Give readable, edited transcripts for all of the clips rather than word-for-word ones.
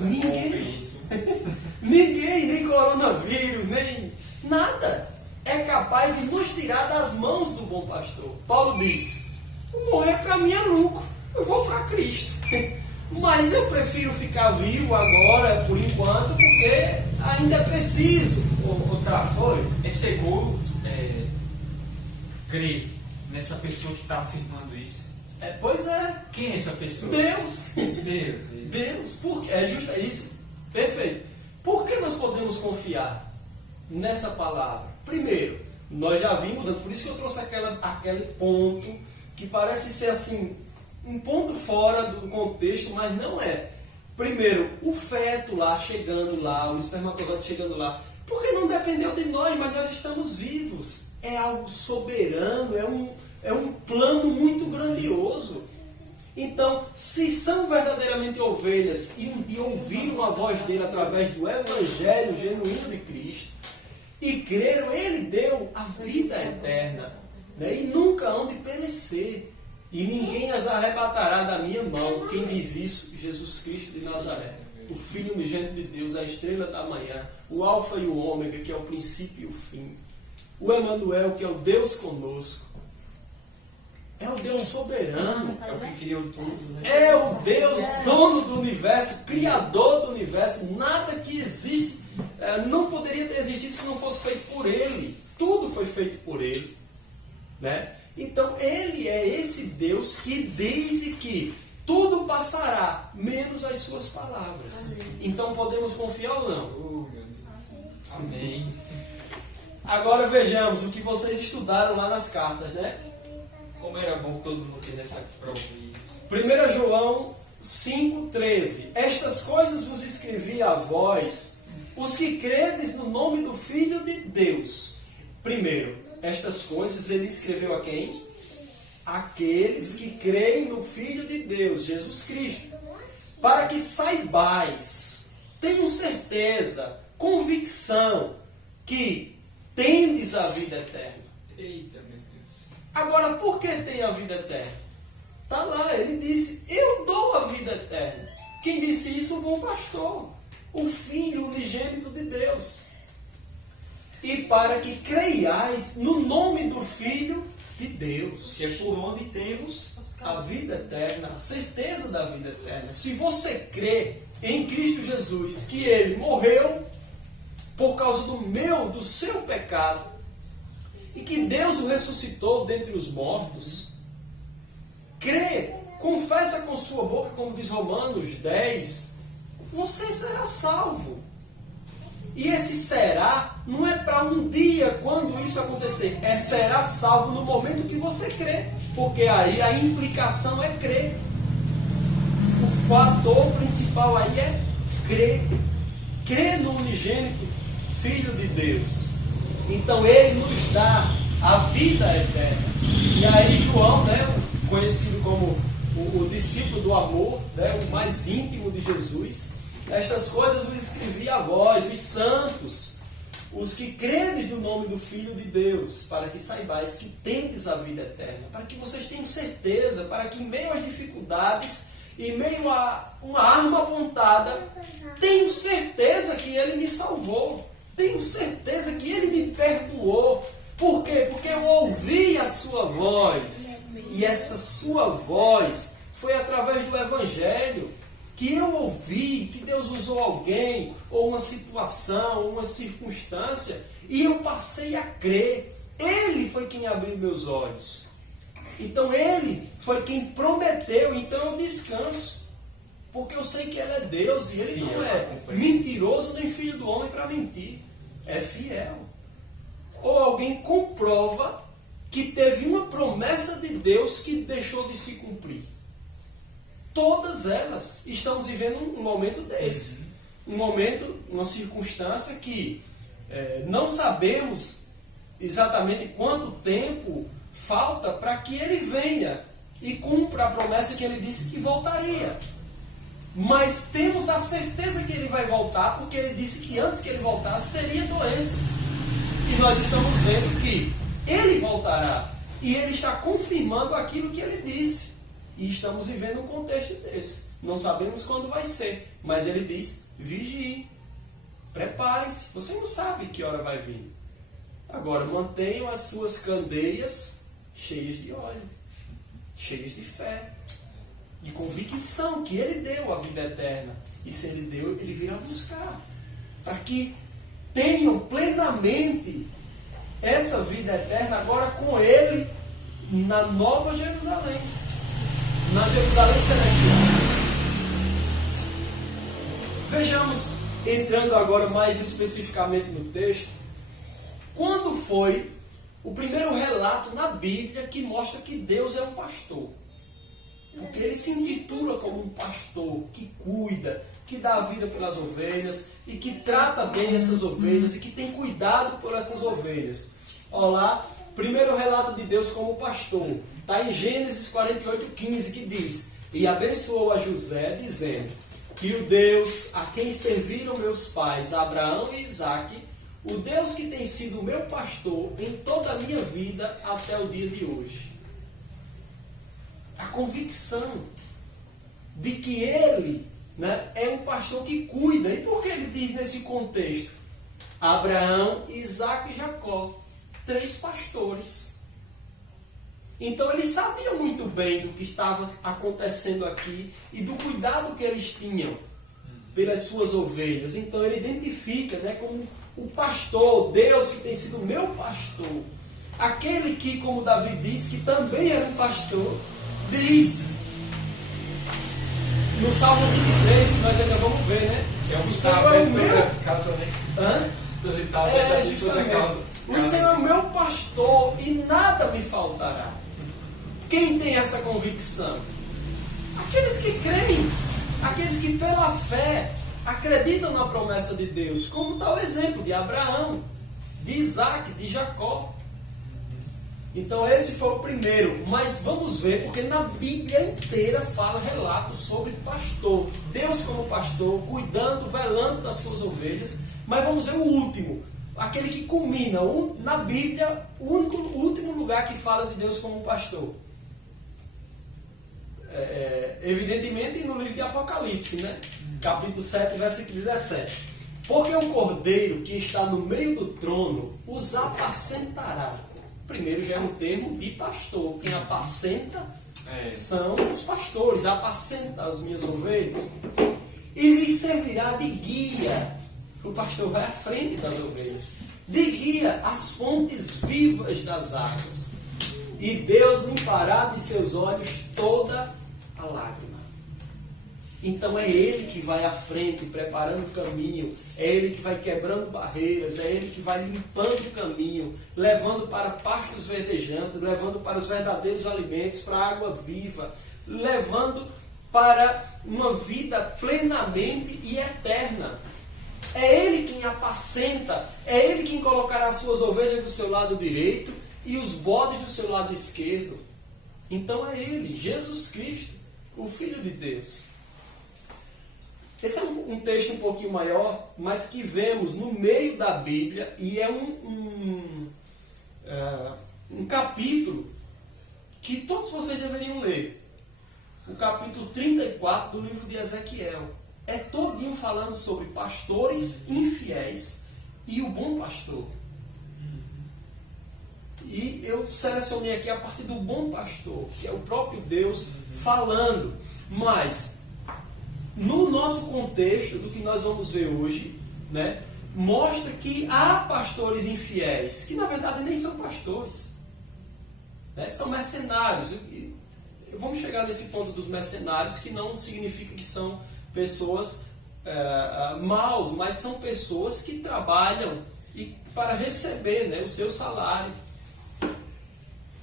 Ninguém. Ninguém, nem coronavírus, nem nada é capaz de nos tirar das mãos do bom pastor. Paulo diz: morrer para mim é lucro, eu vou para Cristo. Mas eu prefiro ficar vivo agora, por enquanto, porque ainda é preciso. É seguro crer nessa pessoa que está afirmando isso? Pois é. Quem é essa pessoa? Deus. Meu Deus. Deus. Porque é justo isso. Perfeito. Por que nós podemos confiar nessa palavra? Primeiro, nós já vimos, por isso que eu trouxe aquele ponto que parece ser assim, um ponto fora do contexto, mas não é. Primeiro, o feto lá chegando lá, o espermatozoide chegando lá, porque não dependeu de nós, mas nós estamos vivos. É algo soberano, é um plano muito grandioso. Então, se são verdadeiramente ovelhas e um dia ouviram a voz dele através do Evangelho genuíno de Cristo e creram, ele deu a vida eterna, né? E nunca hão de perecer. E ninguém as arrebatará da minha mão. Quem diz isso? Jesus Cristo de Nazaré, o Filho unigênito de Deus, a estrela da manhã, o Alfa e o Ômega, que é o princípio e o fim, o Emanuel, que é o Deus conosco. É o Deus soberano. É o que criou tudo, né? É o Deus dono do universo, criador do universo. Nada que existe não poderia ter existido se não fosse feito por Ele. Tudo foi feito por Ele, né? Então Ele é esse Deus que diz que tudo passará, menos as suas palavras. Amém. Então podemos confiar ou não? Amém. Agora vejamos o que vocês estudaram lá nas cartas, né? Como era bom que todo mundo tivesse aqui para ouvir isso. 1 João 5,13. Estas coisas vos escrevi a vós, os que credes no nome do Filho de Deus. Primeiro, estas coisas ele escreveu a quem? Aqueles que creem no Filho de Deus, Jesus Cristo. Para que saibais, tenham certeza, convicção, que tendes a vida eterna. Eita, meu Deus. Agora, por que tem a vida eterna? Está lá, ele disse, eu dou a vida eterna. Quem disse isso? O bom pastor, o Filho unigênito de Deus. E para que creiais no nome do Filho de Deus. Que é por onde temos a vida eterna, a certeza da vida eterna. Se você crê em Cristo Jesus, que Ele morreu por causa do seu pecado, e que Deus o ressuscitou dentre os mortos, crê, confessa com sua boca, como diz Romanos 10, você será salvo. E esse será não é para um dia, quando isso acontecer, será salvo no momento que você crê, porque aí a implicação é crer. O fator principal aí é crer. Crer no unigênito Filho de Deus. Então ele nos dá a vida eterna. E aí João, né, conhecido como o discípulo do amor, né, o mais íntimo de Jesus, estas coisas eu escrevi a vós, os santos, os que credes no nome do Filho de Deus, para que saibais que tendes a vida eterna, para que vocês tenham certeza, para que em meio às dificuldades, em meio a uma arma apontada, tenho certeza que Ele me salvou, tenho certeza que Ele me perdoou. Por quê? Porque eu ouvi a sua voz, e essa sua voz foi através do Evangelho, que eu ouvi, que Deus usou alguém, ou uma situação, uma circunstância, e eu passei a crer. Ele foi quem abriu meus olhos. Então Ele foi quem prometeu, então eu descanso. Porque eu sei que Ele é Deus, e Ele não é mentiroso nem filho do homem para mentir. É fiel. Ou alguém comprova que teve uma promessa de Deus que deixou de se cumprir. Todas elas estamos vivendo um momento desse. Um momento, uma circunstância que não sabemos exatamente quanto tempo falta para que Ele venha e cumpra a promessa que Ele disse que voltaria. Mas temos a certeza que Ele vai voltar, porque Ele disse que antes que Ele voltasse teria doenças. E nós estamos vendo que Ele voltará. E Ele está confirmando aquilo que Ele disse. E estamos vivendo um contexto desse. não sabemos quando vai ser, mas ele diz, vigie, preparem-se, você não sabe que hora vai vir. Agora, mantenham as suas candeias cheias de óleo, cheias de fé, de convicção que ele deu a vida eterna. E se ele deu, ele virá buscar. Para que tenham plenamente essa vida eterna agora com ele na Nova Jerusalém. Na Jerusalém Celestial. Vejamos, entrando agora mais especificamente no texto, quando foi o primeiro relato na Bíblia que mostra que Deus é um pastor. Porque ele se intitula como um pastor que cuida, que dá a vida pelas ovelhas e que trata bem essas ovelhas e que tem cuidado por essas ovelhas. Olha lá, primeiro relato de Deus como pastor. Está em Gênesis 48:15 que diz: e abençoou a José, dizendo que o Deus a quem serviram meus pais, Abraão e Isaque, o Deus que tem sido meu pastor em toda a minha vida até o dia de hoje. A convicção de que ele, né, é um pastor que cuida. E por que ele diz nesse contexto? Abraão, Isaque e Jacó. 3 pastores. Então eles sabiam muito bem do que estava acontecendo aqui e do cuidado que eles tinham pelas suas ovelhas. Então ele identifica, né, como o pastor, Deus que tem sido meu pastor. Aquele que, como Davi diz, que também era um pastor, diz no Salmo 23, que nós ainda vamos ver, né? É um o Senhor é o meu... casa, né? Hã? O Senhor é o meu pastor e nada me faltará. Quem tem essa convicção? Aqueles que creem, aqueles que pela fé acreditam na promessa de Deus, como está o exemplo de Abraão, de Isaque, de Jacó. Então esse foi o primeiro, mas vamos ver, porque na Bíblia inteira fala relatos sobre pastor, Deus como pastor, cuidando, velando das suas ovelhas. Mas vamos ver o último, aquele que culmina, na Bíblia, o último lugar que fala de Deus como pastor. Evidentemente no livro de Apocalipse, né? Capítulo 7, versículo 17. Porque o cordeiro que está no meio do trono os apacentará. Primeiro já é um termo de pastor. Quem apacenta são os pastores. Apacenta as minhas ovelhas. E lhes servirá de guia. O pastor vai à frente das ovelhas. De guia às fontes vivas das águas. E Deus limpará de seus olhos toda a lágrima. Então é Ele que vai à frente, preparando o caminho, é Ele que vai quebrando barreiras, é Ele que vai limpando o caminho, levando para pastos verdejantes, levando para os verdadeiros alimentos, para a água viva, levando para uma vida plenamente e eterna. É Ele quem apacenta, é Ele quem colocará as suas ovelhas do seu lado direito e os bodes do seu lado esquerdo. Então é Ele, Jesus Cristo, o Filho de Deus. Esse é um texto um pouquinho maior, mas que vemos no meio da Bíblia, e é um capítulo que todos vocês deveriam ler. O capítulo 34 do livro de Ezequiel. É todinho falando sobre pastores infiéis e o bom pastor. E eu selecionei aqui a partir do bom pastor, que é o próprio Deus falando. Mas no nosso contexto, do que nós vamos ver hoje, né, mostra que há pastores infiéis, que na verdade nem são pastores, né, são mercenários. Vamos chegar nesse ponto dos mercenários, que não significa que são pessoas maus, mas são pessoas que trabalham para receber, né, o seu salário.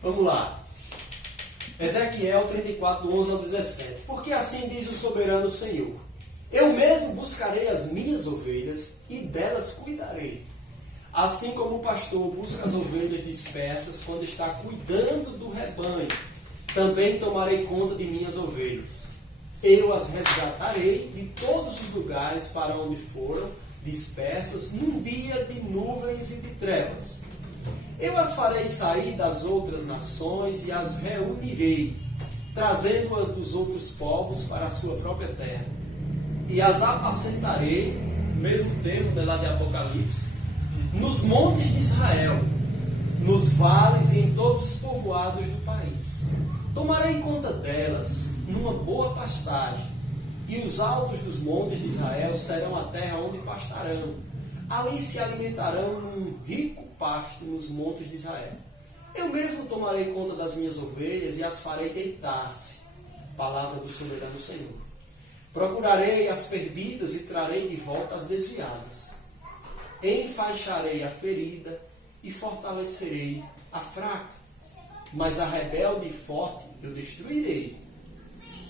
Vamos lá. Ezequiel 34, do 11 ao 17. Porque assim diz o soberano Senhor: eu mesmo buscarei as minhas ovelhas e delas cuidarei. Assim como o pastor busca as ovelhas dispersas quando está cuidando do rebanho, também tomarei conta de minhas ovelhas. Eu as resgatarei de todos os lugares para onde foram dispersas num dia de nuvens e de trevas. Eu as farei sair das outras nações e as reunirei. trazendo-as dos outros povos para a sua própria terra. E as apacentarei, mesmo termo lá de Apocalipse, nos montes de Israel, nos vales e em todos os povoados do país. Tomarei conta delas numa boa pastagem, e os altos dos montes de Israel serão a terra onde pastarão. Ali se alimentarão num rico pasto nos montes de Israel. Eu mesmo tomarei conta das minhas ovelhas e as farei deitar-se. Palavra do soberano Senhor. Procurarei as perdidas e trarei de volta as desviadas. Enfaixarei a ferida e fortalecerei a fraca. Mas a rebelde e forte eu destruirei.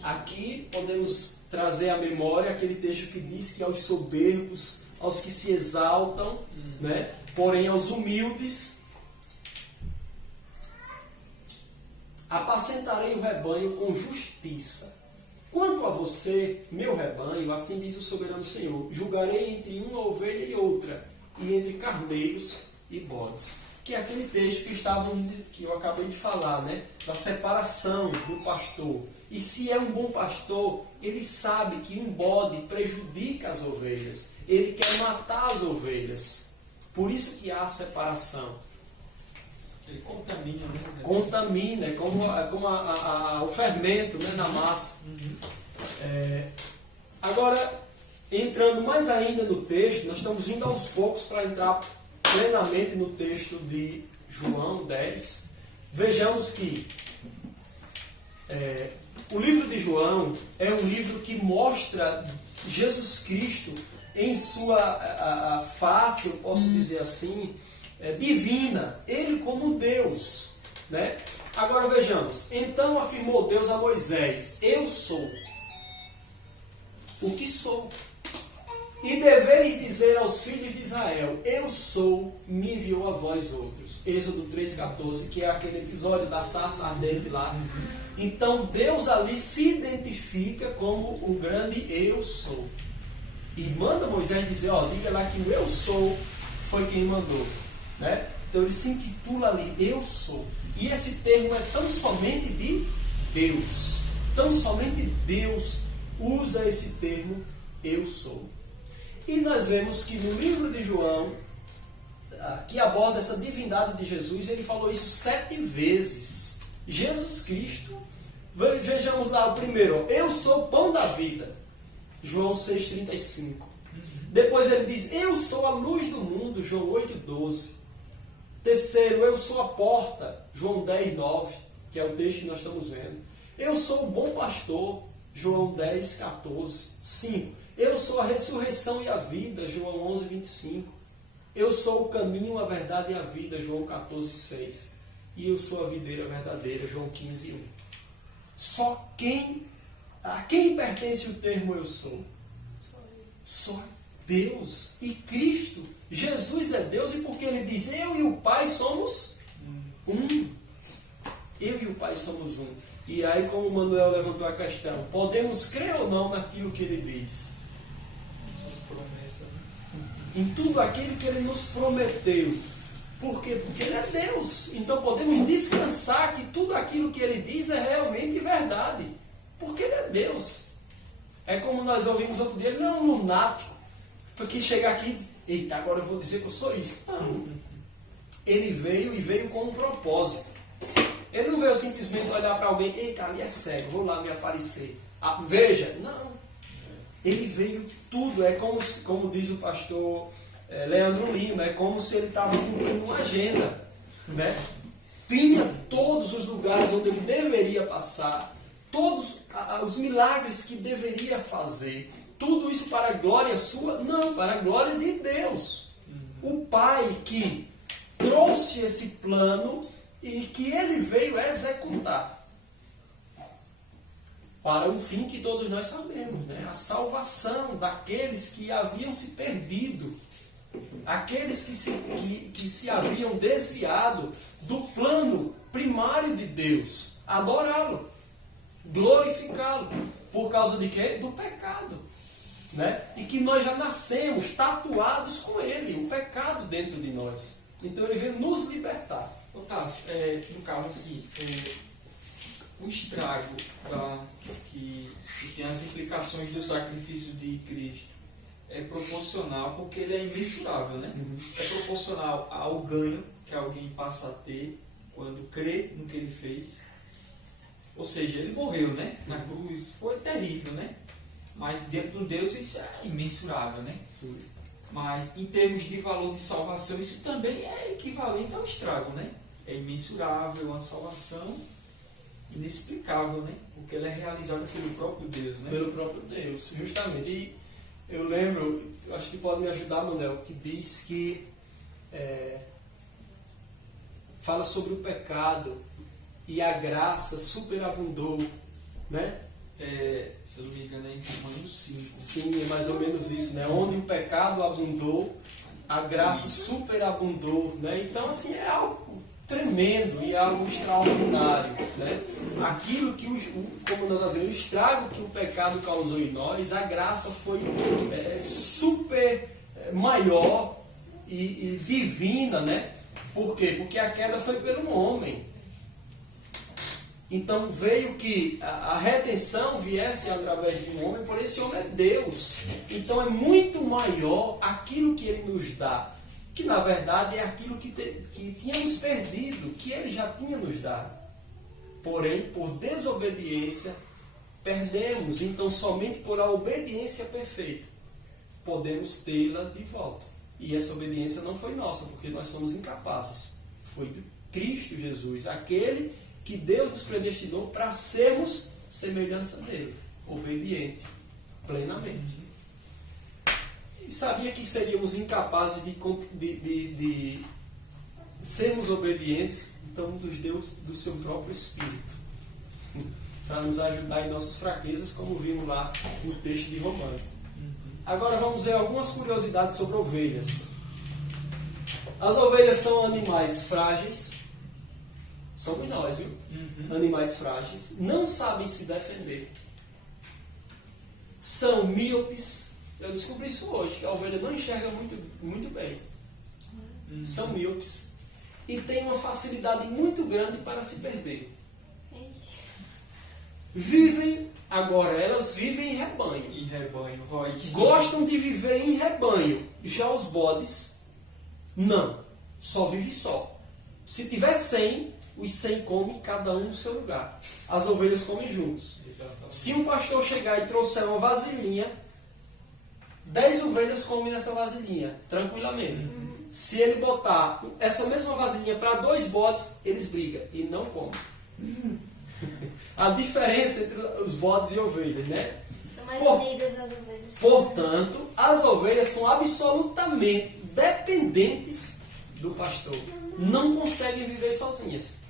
Aqui podemos trazer à memória aquele texto que diz que aos soberbos, aos que se exaltam, né? Porém aos humildes, apacentarei o rebanho com justiça. Quanto a você, meu rebanho, assim diz o soberano Senhor, julgarei entre uma ovelha e outra, e entre carneiros e bodes. Que é aquele texto que eu acabei de falar, né? Da separação do pastor. E se é um bom pastor, ele sabe que um bode prejudica as ovelhas. Ele quer matar as ovelhas. Por isso que há separação. Ele contamina, né? Contamina, é como o fermento, né, na massa. Agora, entrando mais ainda no texto, nós estamos vindo aos poucos para entrar plenamente no texto de João 10. Vejamos que o livro de João é um livro que mostra Jesus Cristo em sua face, eu posso dizer assim, divina, ele como Deus, né? Agora vejamos, então afirmou Deus a Moisés, eu sou o que sou, e deveis dizer aos filhos de Israel, eu sou, me enviou a vós outros. Êxodo 3,14, que é aquele episódio da sarça ardente lá. Então Deus ali se identifica como o grande eu sou, e manda Moisés dizer, diga lá que o eu sou foi quem mandou. Né? Então ele se intitula ali, eu sou. E esse termo é tão somente de Deus. Tão somente Deus usa esse termo, eu sou. E nós vemos que no livro de João, que aborda essa divindade de Jesus, ele falou isso 7 vezes. Jesus Cristo, vejamos lá o primeiro, eu sou o pão da vida. João 6,35. Depois ele diz, eu sou a luz do mundo. João 8,12. Terceiro, eu sou a porta, João 10,9, que é o texto que nós estamos vendo. Eu sou o bom pastor, João 10,14. 5. Eu sou a ressurreição e a vida, João 11,25. Eu sou o caminho, a verdade e a vida, João 14,6. E eu sou a videira verdadeira, João 15,1. Só a quem pertence o termo eu sou? Só Deus e Cristo. Jesus é Deus, e porque ele diz, eu e o Pai somos um. Eu e o Pai somos um. E aí, como o Manuel levantou a questão, podemos crer ou não naquilo que ele diz? Suas promessas, né? Em tudo aquilo que ele nos prometeu. Por quê? Porque ele é Deus. Então podemos descansar que tudo aquilo que ele diz é realmente verdade. Porque ele é Deus. É como nós ouvimos outro dia, ele não é um lunático. Porque chegar aqui e dizer, eita, agora eu vou dizer que eu sou isso. Não. Ele veio com um propósito. Ele não veio simplesmente olhar para alguém, eita, ali é cego, vou lá me aparecer. Veja, não. Ele veio tudo, é como diz o pastor Leandro Lima, é como se ele estava cumprindo uma agenda. Né? Tinha todos os lugares onde ele deveria passar, todos os milagres que deveria fazer. Tudo isso para a glória sua? Não, para a glória de Deus. O Pai que trouxe esse plano e que ele veio executar. Para um fim que todos nós sabemos, né? A salvação daqueles que haviam se perdido. Aqueles que se haviam desviado do plano primário de Deus. Adorá-lo. Glorificá-lo. Por causa de quê? Do pecado. Né? E que nós já nascemos tatuados com ele, o pecado dentro de nós. Então ele veio nos libertar. Ô Tássio, no caso assim, o estrago que tem as implicações do sacrifício de Cristo é proporcional, porque ele é imensurável, né? É proporcional ao ganho que alguém passa a ter quando crê no que ele fez. Ou seja, ele morreu, né? Na cruz, foi terrível, né? Mas dentro de Deus isso é imensurável, né? Sim. Mas em termos de valor de salvação, isso também é equivalente ao estrago, né? É imensurável, uma salvação inexplicável, né? Porque ela é realizada pelo próprio Deus, né? Pelo próprio Deus, justamente. E eu lembro, acho que pode me ajudar, Manuel, que diz que fala sobre o pecado e a graça superabundou, né? Se eu não me engano é em Romanos 5. Sim, é mais ou menos isso, né? Onde o pecado abundou, a graça superabundou, né? Então, assim, é algo tremendo e algo extraordinário, né? Aquilo que, como nós dizemos, o estrago que o pecado causou em nós, a graça foi super maior e divina, né? Por quê? Porque a queda foi pelo homem. Então veio que a redenção viesse através de um homem, por esse homem é Deus. Então é muito maior aquilo que ele nos dá, que na verdade é aquilo que tínhamos perdido, que ele já tinha nos dado. Porém, por desobediência, perdemos. Então somente por a obediência perfeita podemos tê-la de volta. E essa obediência não foi nossa, porque nós somos incapazes. Foi de Cristo Jesus, aquele que Deus nos predestinou para sermos semelhança dele, obediente, plenamente. E sabia que seríamos incapazes de sermos obedientes, então nos deu do seu próprio Espírito, para nos ajudar em nossas fraquezas, como vimos lá no texto de Romanos. Agora vamos ver algumas curiosidades sobre ovelhas. As ovelhas são animais frágeis. Somos nós, viu? Animais frágeis. Não sabem se defender. São míopes. Eu descobri isso hoje, que a ovelha não enxerga muito bem. São míopes. E tem uma facilidade muito grande para se perder. Elas vivem em rebanho. Em rebanho, Roy. Gostam de viver em rebanho. Já os bodes, não. Só vive só. Se tiver 100, os 100 comem cada um no seu lugar. As ovelhas comem juntos. Exatamente. Se um pastor chegar e trouxer uma vasilhinha, 10 ovelhas comem nessa vasilhinha, tranquilamente. Se ele botar essa mesma vasilhinha para 2 bodes, eles brigam e não comem. A diferença entre os bodes e ovelhas, né? São mais unidas as ovelhas. Portanto, as ovelhas são absolutamente dependentes do pastor. Não conseguem viver sozinhas.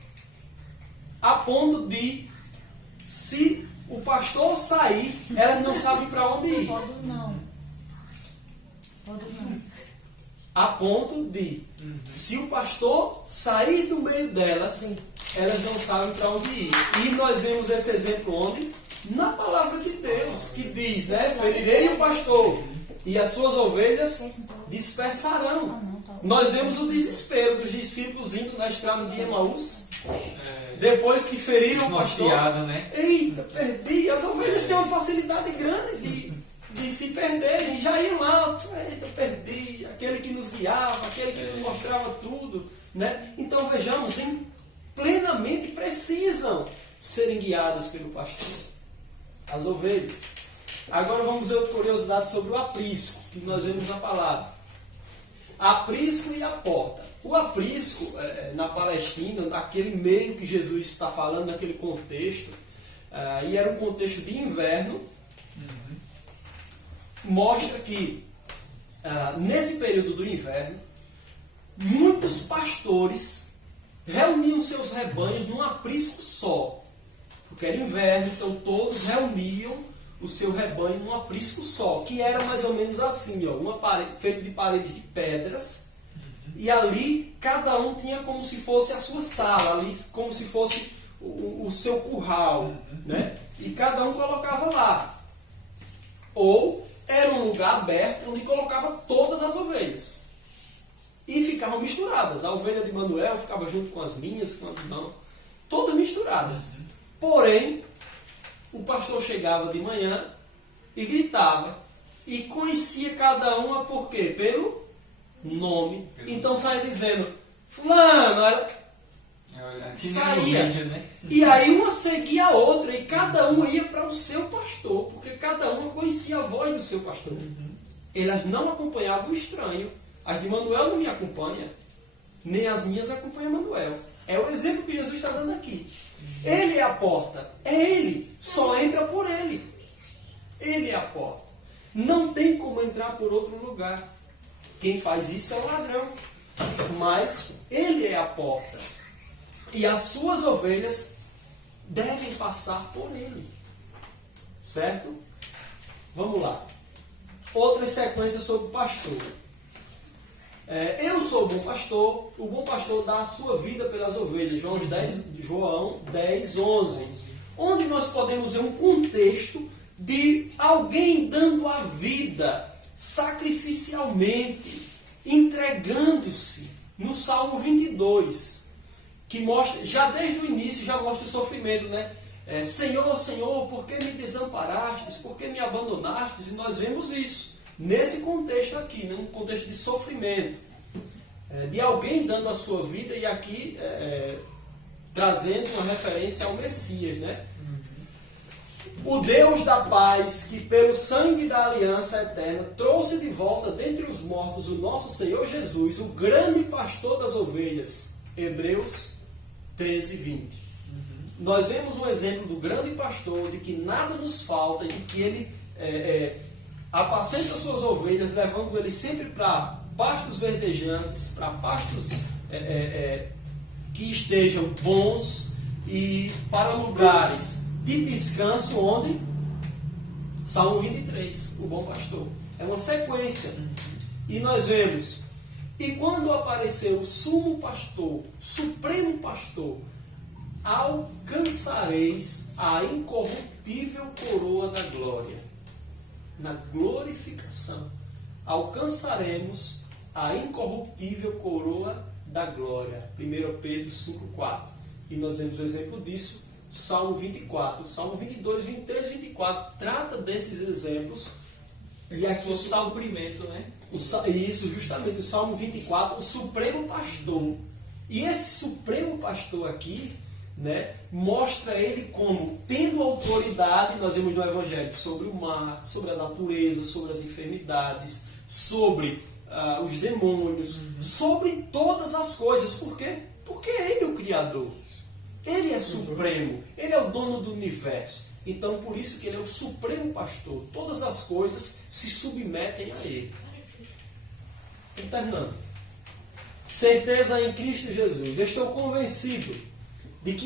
A ponto de, se o pastor sair, elas não sabem para onde ir. Pode não. A ponto de, se o pastor sair do meio delas, elas não sabem para onde ir. E nós vemos esse exemplo onde? Na palavra de Deus, que diz, né? Ferirei o pastor e as suas ovelhas dispersarão. Nós vemos o desespero dos discípulos indo na estrada de Emaús, depois que feriram o pastor. Né? Eita, perdi. As ovelhas têm uma facilidade grande de se perderem. Já iam lá, eita, perdi. Aquele que nos guiava, aquele que nos mostrava tudo, né? Então vejamos, plenamente precisam serem guiadas pelo pastor. As ovelhas. Agora vamos ver outra curiosidade sobre o aprisco, que nós vemos na palavra. Aprisco e a porta. O aprisco, na Palestina, naquele meio que Jesus está falando, naquele contexto, e era um contexto de inverno, mostra que, nesse período do inverno, muitos pastores reuniam seus rebanhos num aprisco só. Porque era inverno, então todos reuniam o seu rebanho num aprisco só, que era mais ou menos assim, ó, feito de paredes de pedras, e ali cada um tinha como se fosse a sua sala, ali como se fosse o seu curral, né? E cada um colocava lá. Ou era um lugar aberto onde colocava todas as ovelhas. E ficavam misturadas. A ovelha de Manuel ficava junto com as minhas, com as de Não, todas misturadas. Porém, o pastor chegava de manhã e gritava. E conhecia cada uma por quê? Pelo nome. Então saia dizendo, fulano, saía. Vídeo, né? E aí uma seguia a outra e cada uma ia para o seu pastor, porque cada uma conhecia a voz do seu pastor. Elas não acompanhavam o estranho. As de Manuel não me acompanham, nem as minhas acompanham Manuel. É o exemplo que Jesus está dando aqui. Ele é a porta. É Ele. Só entra por Ele. Ele é a porta. Não tem como entrar por outro lugar. Quem faz isso é o ladrão. Mas Ele é a porta. E as suas ovelhas devem passar por Ele. Certo? Vamos lá. Outras sequências sobre o pastor. Eu sou o bom pastor dá a sua vida pelas ovelhas. João 10, 11. Onde nós podemos ver um contexto de alguém dando a vida sacrificialmente, entregando-se, no Salmo 22, que mostra, já desde o início, já mostra o sofrimento, né? Senhor, Senhor, por que me desamparastes? Por que me abandonastes? E nós vemos isso nesse contexto aqui, né? Um contexto de sofrimento, de alguém dando a sua vida, e aqui trazendo uma referência ao Messias, né? O Deus da paz, que pelo sangue da aliança eterna trouxe de volta dentre os mortos o nosso Senhor Jesus, o grande pastor das ovelhas. Hebreus 13, 20. Nós vemos um exemplo do grande pastor, de que nada nos falta, de que ele apacenta suas ovelhas, levando ele sempre para pastos verdejantes, para pastos que estejam bons, e para lugares de descanso, onde? Salmo 23, o bom pastor. É uma sequência. E nós vemos, e quando apareceu o sumo pastor, supremo pastor, alcançareis a incorruptível coroa da glória. Na glorificação, alcançaremos a incorruptível coroa da glória. 1 Pedro 5,4. E nós vemos o exemplo disso, Salmo 24. Salmo 22, 23 e 24 trata desses exemplos. E aqui o Salmo cumprimento, né? Isso, justamente, o Salmo 24, o supremo pastor. E esse supremo pastor aqui, né, mostra ele como tendo autoridade, nós vemos no Evangelho, sobre o mar, sobre a natureza, sobre as enfermidades, sobre os demônios, sobre todas as coisas. Por quê? Porque ele é o Criador. Ele é supremo. Ele é o dono do universo. Então, por isso que ele é o supremo pastor. Todas as coisas se submetem a ele. Terminando. Certeza em Cristo Jesus. Eu estou convencido